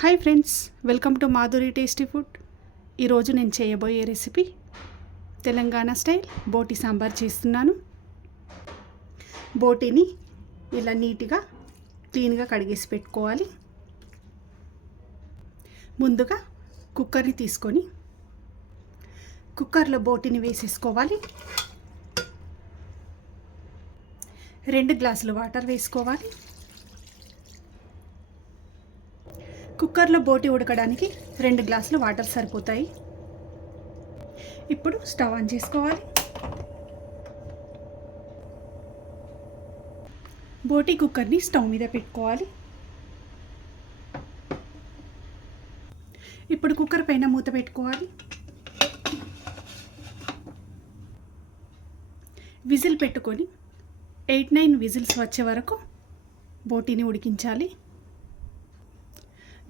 Hi friends, welcome to Madhuri tasty food. ఈరోజు నేను చేయబోయే రెసిపీ తెలంగాణ స్టైల్ బోటి సాంబార్ చేస్తున్నాను. బోటిని ఇలా నీట్గా క్లీన్గా కడిగేసి పెట్టుకోవాలి. ముందుగా కుక్కర్ని తీసుకొని కుక్కర్లో బోటిని వేసేసుకోవాలి. 2 గ్లాసులు వాటర్ వేసుకోవాలి. కుక్కర్లో బోటి ఉడకడానికి 2 గ్లాసులు వాటర్ సరిపోతాయి. ఇప్పుడు స్టవ్ ఆన్ చేసుకోవాలి. బోటి కుక్కర్ని స్టవ్ మీద పెట్టుకోవాలి. ఇప్పుడు కుక్కర్ పైన మూత పెట్టుకోవాలి. విజిల్ పెట్టుకొని 8-9 విజిల్స్ వచ్చే వరకు బోటిని ఉడికించాలి.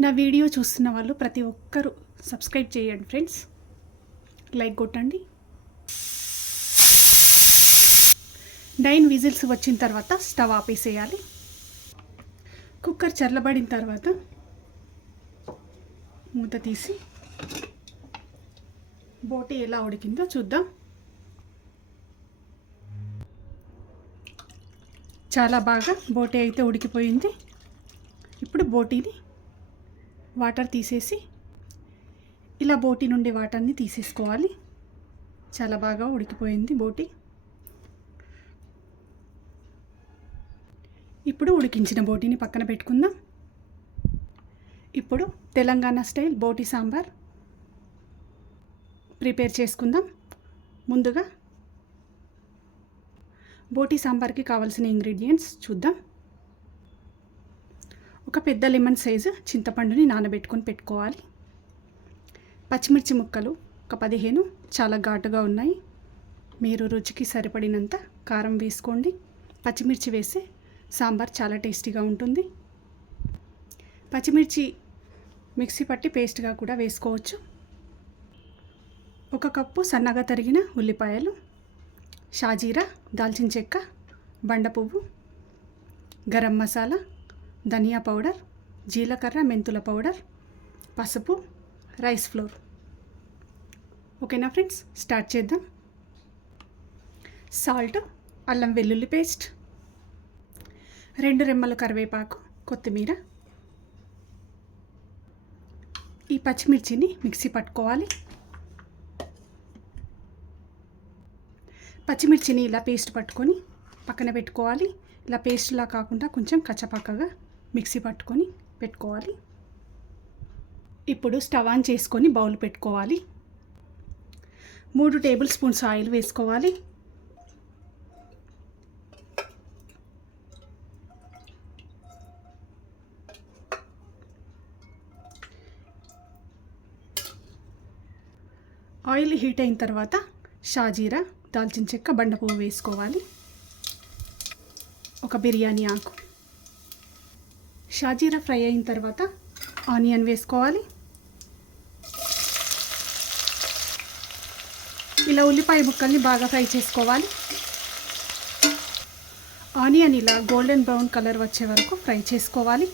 నా వీడియో చూస్తున్న వాళ్ళు ప్రతి ఒక్కరూ సబ్స్క్రైబ్ చేయండి ఫ్రెండ్స్, లైక్ కొట్టండి. 9 విజిల్స్ వచ్చిన తర్వాత స్టవ్ ఆపేసేయాలి. కుక్కర్ చల్లబడిన తర్వాత మూత తీసి బోటి ఎలా ఉడికిందో చూద్దాం. చాలా బాగా బోటి అయితే ఉడికిపోయింది. ఇప్పుడు బోటిని వాటర్ తీసేసి ఇలా బోటి నుండి వాటర్ని తీసేసుకోవాలి. చాలా బాగా ఉడికిపోయింది బోటి. ఇప్పుడు ఉడికించిన బోటిని పక్కన పెట్టుకుందాం. ఇప్పుడు తెలంగాణ స్టైల్ బోటి సాంబార్ ప్రిపేర్ చేసుకుందాం. ముందుగా బోటి సాంబార్కి కావాల్సిన ఇంగ్రీడియంట్స్ చూద్దాం. ఒక పెద్ద లెమన్ సైజు చింతపండుని నానబెట్టుకొని పెట్టుకోవాలి. పచ్చిమిర్చి ముక్కలు ఒక 15 చాలా ఘాటుగా ఉన్నాయి. మీరు రుచికి సరిపడినంత కారం వేసుకోండి. పచ్చిమిర్చి వేస్తే సాంబార్ చాలా టేస్టీగా ఉంటుంది. పచ్చిమిర్చి మిక్సీ పట్టి పేస్ట్గా కూడా వేసుకోవచ్చు. 1 కప్పు సన్నగా తరిగిన ఉల్లిపాయలు, షాజీరా, దాల్చిన చెక్క, బండ పువ్వు, గరం మసాలా, ధనియా పౌడర్, జీలకర్ర, మెంతుల పౌడర్, పసుపు, రైస్ ఫ్లోర్. ఓకేనా ఫ్రెండ్స్, స్టార్ట్ చేద్దాం. సాల్ట్, అల్లం వెల్లుల్లి పేస్ట్, 2 రెమ్మల కరివేపాకు, కొత్తిమీర. ఈ పచ్చిమిర్చిని మిక్సీ పట్టుకోవాలి. పచ్చిమిర్చిని ఇలా పేస్ట్ పట్టుకొని పక్కన పెట్టుకోవాలి. ఇలా పేస్ట్లా కాకుండా కొంచెం కచ్చపక్కగా మిక్సీ పట్టుకొని పెట్టుకోవాలి. ఇప్పుడు స్టవ్ ఆన్ చేసుకొని బౌల్ పెట్టుకోవాలి. 3 టేబుల్ స్పూన్స్ ఆయిల్ వేసుకోవాలి. ఆయిల్ హీట్ అయిన తర్వాత షాజీరా, దాల్చిన చెక్క, బండ పువ్వు వేసుకోవాలి. ఒక బిర్యానీ ఆకు. షాజీరా ఫ్రై అయిన తర్వాత ఆనియన్ వేసుకోవాలి. ఇలా ఉల్లిపాయ ముక్కల్ని బాగా ఫ్రై చేసుకోవాలి. ఆనియన్ ఇలా గోల్డెన్ బ్రౌన్ కలర్ వచ్చే వరకు ఫ్రై చేసుకోవాలి.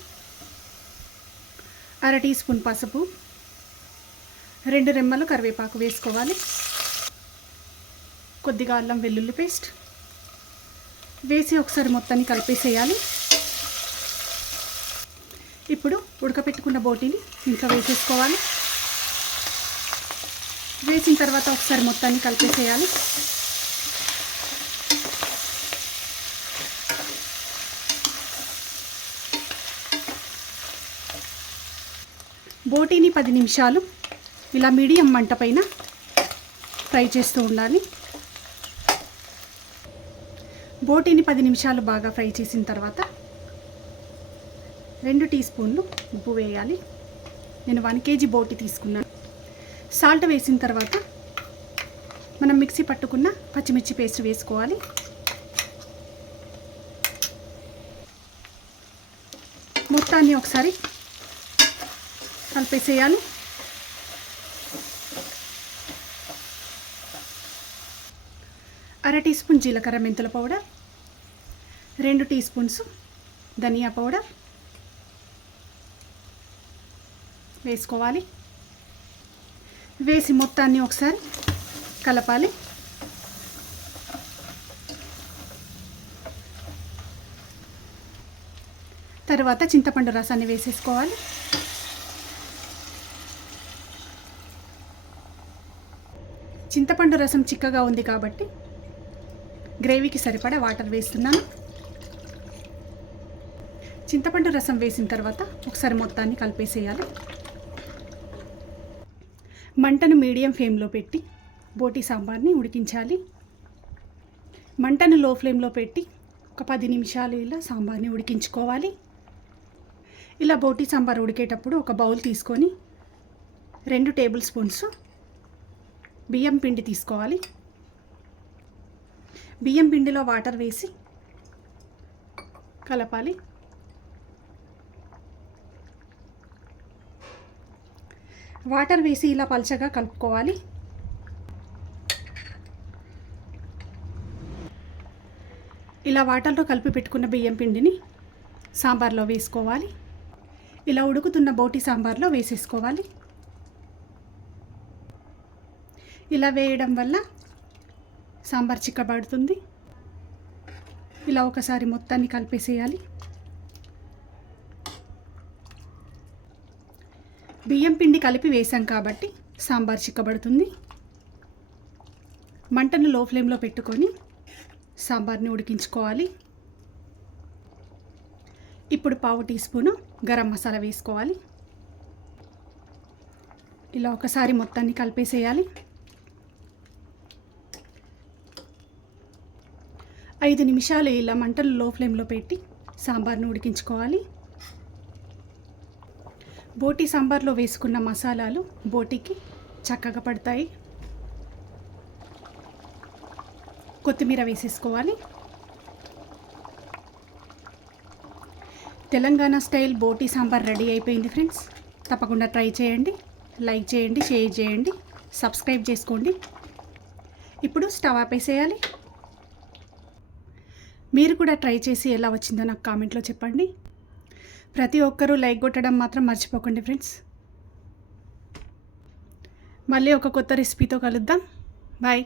1/2 టీ స్పూన్ పసుపు, 2 రెమ్మలు కరివేపాకు వేసుకోవాలి. కొద్దిగా అల్లం వెల్లుల్లి పేస్ట్ వేసి ఒకసారి మొత్తాన్ని కలిపేసేయాలి. ఇప్పుడు ఉడకపెట్టుకున్న బోటిని ఇంట్లో వేసేసుకోవాలి. వేసిన తర్వాత ఒకసారి మొత్తాన్ని కలిపేసేయాలి. బోటిని 10 నిమిషాలు ఇలా మీడియం మంట పైన ఫ్రై చేస్తూ ఉండాలి. బోటిని 10 నిమిషాలు బాగా ఫ్రై చేసిన తర్వాత 2 టీ స్పూన్లు ఉప్పు వేయాలి. నేను 1 కేజీ బోటి తీసుకున్నాను. సాల్ట్ వేసిన తర్వాత మనం మిక్సీ పట్టుకున్న పచ్చిమిర్చి పేస్ట్ వేసుకోవాలి. మొత్తాన్ని ఒకసారి కలిపేసేయాలి. అర టీ స్పూన్ జీలకర్ర, మెంతుల పౌడర్, 2 టీ స్పూన్స్ ధనియా పౌడర్, వేసుకోవాలి. వేసి మొత్తాన్ని ఒకసారి కలపాలి. తర్వాత చింతపండు రసాన్ని వేసేసుకోవాలి. చింతపండు రసం చిక్కగా ఉంది కాబట్టి గ్రేవీకి సరిపడా వాటర్ వేస్తున్నాను. చింతపండు రసం వేసిన తర్వాత ఒకసారి మొత్తాన్ని కలిపేసేయాలి. మంటను మీడియం ఫ్లేమ్లో పెట్టి బోటి సాంబార్ని ఉడికించాలి. మంటను లో ఫ్లేమ్లో పెట్టి ఒక 10 నిమిషాలు ఇలా సాంబార్ని ఉడికించుకోవాలి. ఇలా బోటి సాంబార్ ఉడికేటప్పుడు ఒక బౌల్ తీసుకొని 2 టేబుల్ స్పూన్స్ బియ్యం పిండి తీసుకోవాలి. బియ్యం పిండిలో వాటర్ వేసి కలపాలి. వాటర్ వేసి ఇలా పల్చగా కలుపుకోవాలి. ఇలా వాటర్లో కలిపి పెట్టుకున్న బియ్యం పిండిని సాంబార్లో వేసుకోవాలి. ఇలా ఉడుకుతున్న బోటి సాంబార్లో వేసేసుకోవాలి. ఇలా వేయడం వల్ల సాంబార్ చిక్కబడుతుంది. ఇలా ఒకసారి మొత్తాన్ని కలిపేసేయాలి. బియ్యం పిండి కలిపి వేసాం కాబట్టి సాంబార్ చిక్కబడుతుంది. మంటను లో ఫ్లేమ్లో పెట్టుకొని సాంబార్ని ఉడికించుకోవాలి. ఇప్పుడు 1/2 టీ స్పూను గరం మసాలా వేసుకోవాలి. ఇలా ఒకసారి మొత్తాన్ని కలిపేసేయాలి. 5 నిమిషాలు ఇలా మంటలు లో ఫ్లేమ్లో పెట్టి సాంబార్ని ఉడికించుకోవాలి. బోటి సాంబార్లో వేసుకున్న మసాలాలు బోటికి చక్కగా పడతాయి. కొత్తిమీర వేసేసుకోవాలి. తెలంగాణ స్టైల్ బోటి సాంబార్ రెడీ అయిపోయింది ఫ్రెండ్స్. తప్పకుండా ట్రై చేయండి. లైక్ చేయండి, షేర్ చేయండి, సబ్స్క్రైబ్ చేసుకోండి. ఇప్పుడు స్టవ్ ఆపేసేయాలి. మీరు కూడా ట్రై చేసి ఎలా వచ్చిందో నాకు కామెంట్లో చెప్పండి. ప్రతి ఒక్కరూ లైక్ కొట్టడం మాత్రం మర్చిపోకండి ఫ్రెండ్స్. మళ్ళీ ఒక కొత్త రెసిపీతో కలుద్దాం. బాయ్.